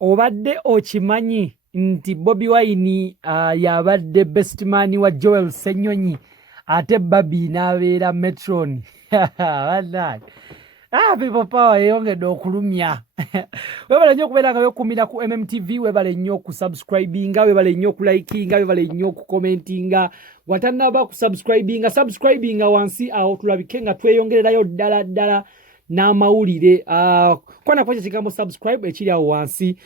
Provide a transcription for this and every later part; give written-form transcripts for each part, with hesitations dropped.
Obadde okimanyi nti Bobi Wine yabadde best man wa Joel Ssenyonyi ate Babi n'abeera Metron. Bannange. People power yeyongedde okulumya. Webale nnyo okubeera nga weekuumira ku MMTV, webale nnyo okusubscribinga, webale nnyo okulikinga, webale nnyo okukomentinga. Watannaba subscribinga wansi awo tulabike nga tweyongererayo ddala n'amawulire. Kwana kwa kigambo subscribe ekiri awo wansi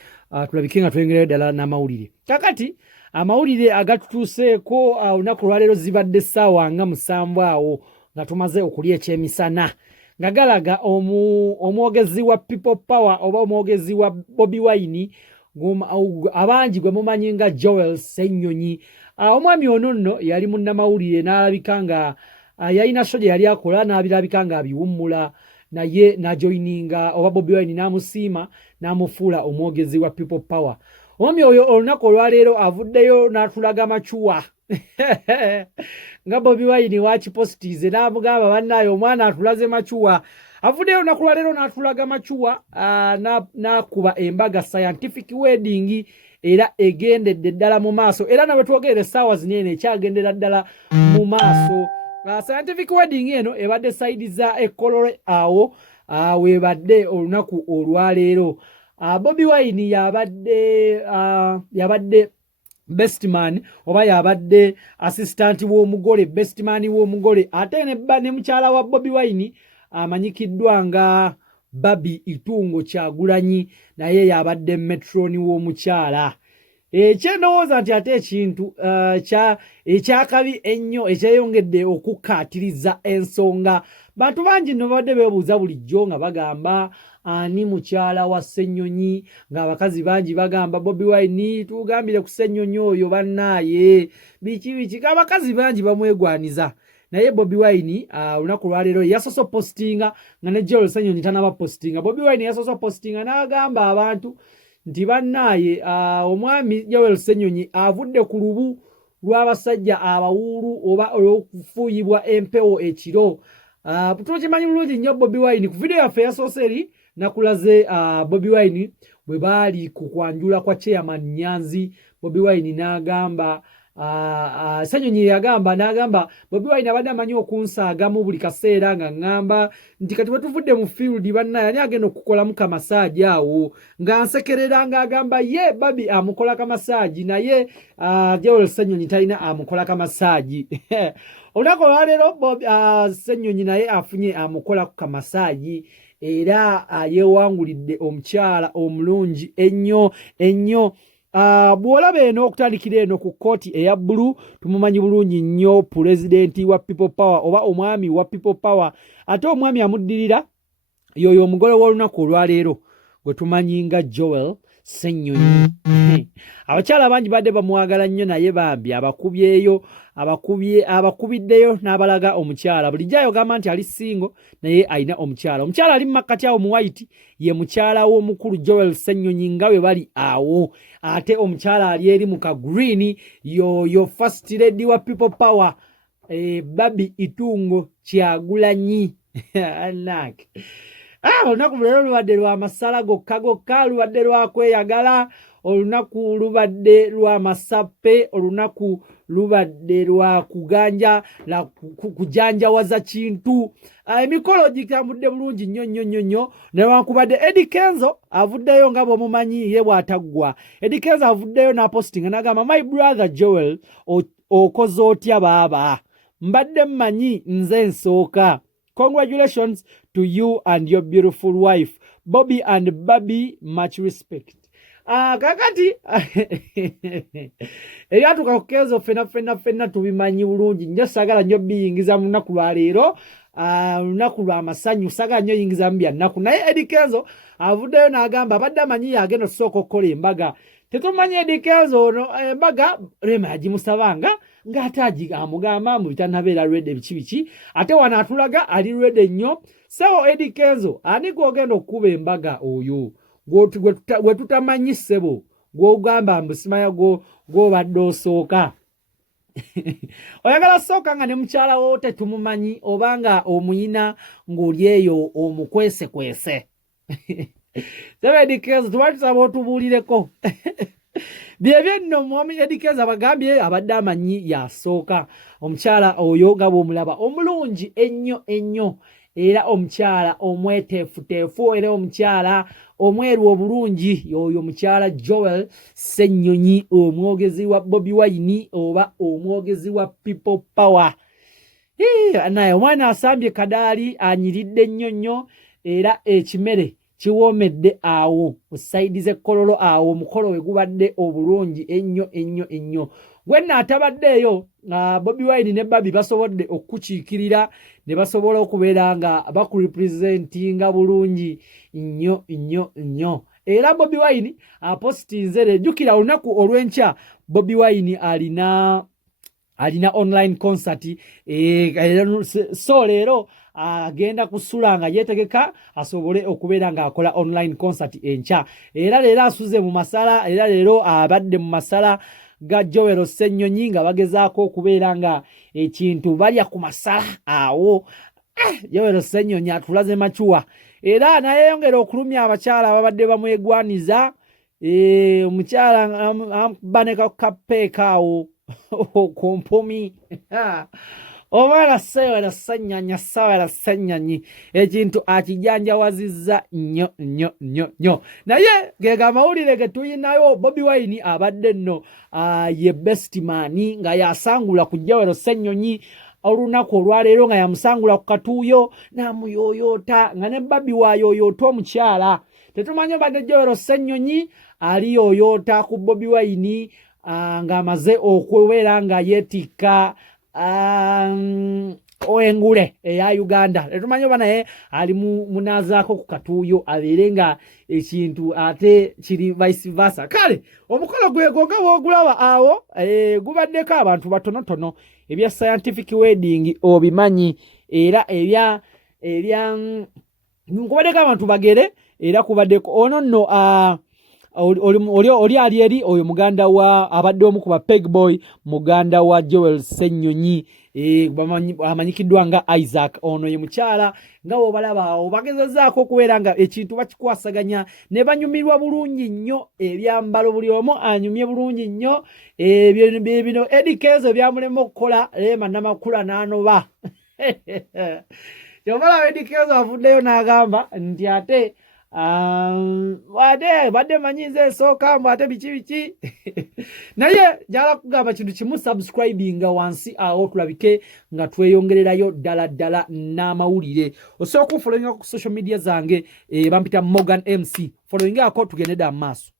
tulabike nga tweyongererayo ddala n'amawulire. Kakati amawulire agatutuuseeko olunaku lwaleero zibadde ssaawa nga 7 awo nga tumaze okulya ekyemisana. Nga galaga omwogezi wa People Power oba omwogezi wa Bobi Wine abangi gwe mumanyi nga Joel Ssenyonyi. Omwami ono nno yali munnamawulire n'alabika nga yalina sho gye yali akola n'abirabika nga abiwummula naye n'ajoyininga oba Bobi Wine n'amusiima n'amufuula omwogezi wa People Power. Omwami oyo olunaku olwaleero avuddeyo n'atulaga macuwa. Nga Bobi Wine wakipositize n'amugamba bannaaye omwana atulaze macuwa. Avuddeyo olunaku lwaleero n'atulaga macuwa n'akuba embaga scientific wedding era egendedde ddala mu maaso era nawe twogerera essaawa zino eno ekyagendera ddala mu maaso. Scientific wedding eno ebadde side za Ekolole awo webadde olunaku olwaleero. Bobi Wine yabadde best man oba yabadde assistant w'omugole, best man w'omugole ate ne mukyala wa Bobi Wine amanyikiddwa nga Babi Itungo Kyagulanyi naye yabadde metroni w'omukyala. Ekyendowooza nti ate ekintu ekyakabi ennyo ekyeyongedde okukkaatiriza ensonga. Bantu bangi nno babadde beebuuza bulijjo nga bagamba ani mukyala wa Ssenyonyi, ng'abakazi bangi bagamba Bobi Wine tugambire ku Ssenyonyi oyo bannaaye biki abakazi bangi bamwegwaniza. Naye Bobi Wine olunaku lwaleero yasoso postinga nga ne Joel Ssenyonyi tanaba postinga. Bobi Wine yasoso postinga n'agamba abantu nti bannaaye omwami Joel Ssenyonyi avudde ku lubu lw'abasajja abawuulu oba olw'okufuuyibwa empewo ekiro. Tukimanyi bulungi nnyo Bobi Wine ku video yaffe yasoose eri nakulaze Bobi Wine bwe baali ku kwanjula kwa chairman Nyanzi. Bobi Wine n'agamba Ssenyonyi n'agamba Bobi Wine abadde amanyi okunsaaga mu buli kaseera nga ngamba nti kati bwetuvudde mu field bannaye ani agenda okukolamu kamasaaji awo nga nsekerera ng'agamba ye Babi amukola kamasaaji naye Joel Ssenyonyi talina amukola kamasaaji. Olunaku olwaleero Ssenyonyi naye afunye amukola ku kamasaaji era yeewangulidde omukyala omulungi ennyo. Bw'olaba eno okutandikira eno ku kkooti eya bbulu tumumanyi bulungi nnyo pulezidenti wa People Power oba omwami wa People Power ate omwami amuddirira yoyo omugole w'olunaku olwaleero gwe tumanyi nga Joel Ssenyonyi. Abakyala bangi badde bamwagala nnyo naye bambi abakubiddeyo n'abalaga omukyala. Bulijjo ayogamba nti ali singo naye alina omukyala. Omukyala ali mu makkati awo mu white ye mukyala w'omukulu Joel Ssenyonyi nga bwe bali awo. Ate omukyala ali eri mu ka green yoyo first lady wa People Power Babi Itungo Kyagulanyi. Anake. Olunaku leero lubadde lwa masala gokka lubadde lwa kweyagala, olunaku lubadde lwa masappe, olunaku lubadde lwa kujanjawaza kintu. Emikolo gitambudde bulungi nnyo newankubadde Eddie Kenzo avuddeyo nga bw'omumanyi ye bw'ataggwa. Eddie Kenzo avuddeyo n'apostinga n'agamba my brother Joel okoze otya baaba mbadde mmanyi nze nsooka. Congratulations to you and your beautiful wife, Bobby and Babi, much respect. Kakati ebyatuuka ku Kenzo ffenna tubimanyi bulungi nnyo saagala nnyo biyingiza mu lunaku lwaleero. Lunaku lwa masanyu saagala nnyo yingiza mu byannaku naye Eddie Kenzo avuddeyo n'agamba abadde amanyi yagenda okusooka okukola embaga. Tetumanyi Eddie Kenzo ono embaga Rema yagimusabanga ng'ate amugamba mu bitanabeera lwedde biki ate wano atulaga ali lwedde nnyo. So Eddie Kenzo ani gw'ogenda okukuba embaga oyo gwe tutamanyi ssebo gw'ogamba mbusimaya gw'obadde osooka. Oyagala sooka nga ne mukyala wo tetumumanyi obanga omuyina ng'oli eyo omukwesekwese. Eddie Kenzo tubatusaba otubuulireko byebyo nno mwami Eddie Kenzo abagambye abadde amanyi yasooka omukyala oyo nga bw'omulaba omulungi ennyo era omukyala omweteefuteefu era omukyala omweru obulungi yoyo omukyala Joel Ssennyonyi omwogezi wa Bobi Wine oba omwogezi wa People Power. Naye omwana asambye kadaali anyiridde nnyo era ekimere kiwoomedde awo mu sayidi z'ekkololo awo omukolo we gubadde obulungi ennyo gwenna atabaddeeyo Bobi Wine ne Babi basobodde okukiikirira ne basobola okubeera nga bakurepresentinga bulungi nnyo era Bobi Wine apositinze lejjukira olunaku olw'enkya Bobi Wine alina online concert so leero agenda kusula nga yeetegeka asobole okubeera ng'akola online concert enkya era leero asuze mu masala era leero abadde mu masala ga Joel Ssennyonyi nga bagezaako okubeera nga ekintu balya ku masala awo Joel Ssennyonyi atulaze machuwa era nayeyongera okulumya abakyala ababadde bamwegwaniza omukyala baneka kapeeka awo kompomi omwana sewera Ssennyonyi ekintu akijanjawazizza nnyo naye gega amawulire ge tuyinayo Bobi Wine abadde nno ye best man nga yasangula ku Joel Ssennyonyi olunaku olwaleero nga yamusangula ku katuuyo n'amuyoyoota nga ne Babi wayoyoota omukyala tetumanyi badde Joel Ssennyonyi aliyoyoota ku Bobi Wine ng'amaze okubeera nga yeetikka engule eya Uganda tetumanyi oba naye ali munaazaako ku katuuyo abeere nga ekintu ate kiri vice versa. Kale omukolo gwego nga bw'ogulaba awo gubaddeko abantu batonotono ebya scientific wedding obimanyi era kubaddeko abantu bagere era kubaddeko ono nno oli ali eri oyo muganda wa abadde omu ku ba Pegboy muganda wa Joel Ssennyonyi amanyikiddwa nga Isaac ono ye mukyala nga bw'obalaba awo bagezezaako okubeera nga ekintu bakikwasaganya ne banyumirwa bulungi nnyo ebyambalo buli omu anyumye bulungi nnyo bino Eddie Kenzo byamulema okukola Lema Namakula n'anoba yobalaba Eddie Kenzo avuddeyo n'agamba nti ate badde manyize esooka mbu ate biki naye jala kugamba kintu kimu subscribinga wansi awo tulabike nga tweyongererayo ddala n'amawulire osobola okufollowinga ku social media zange bampita Morgan MC followinga ako tugende dda mu maaso.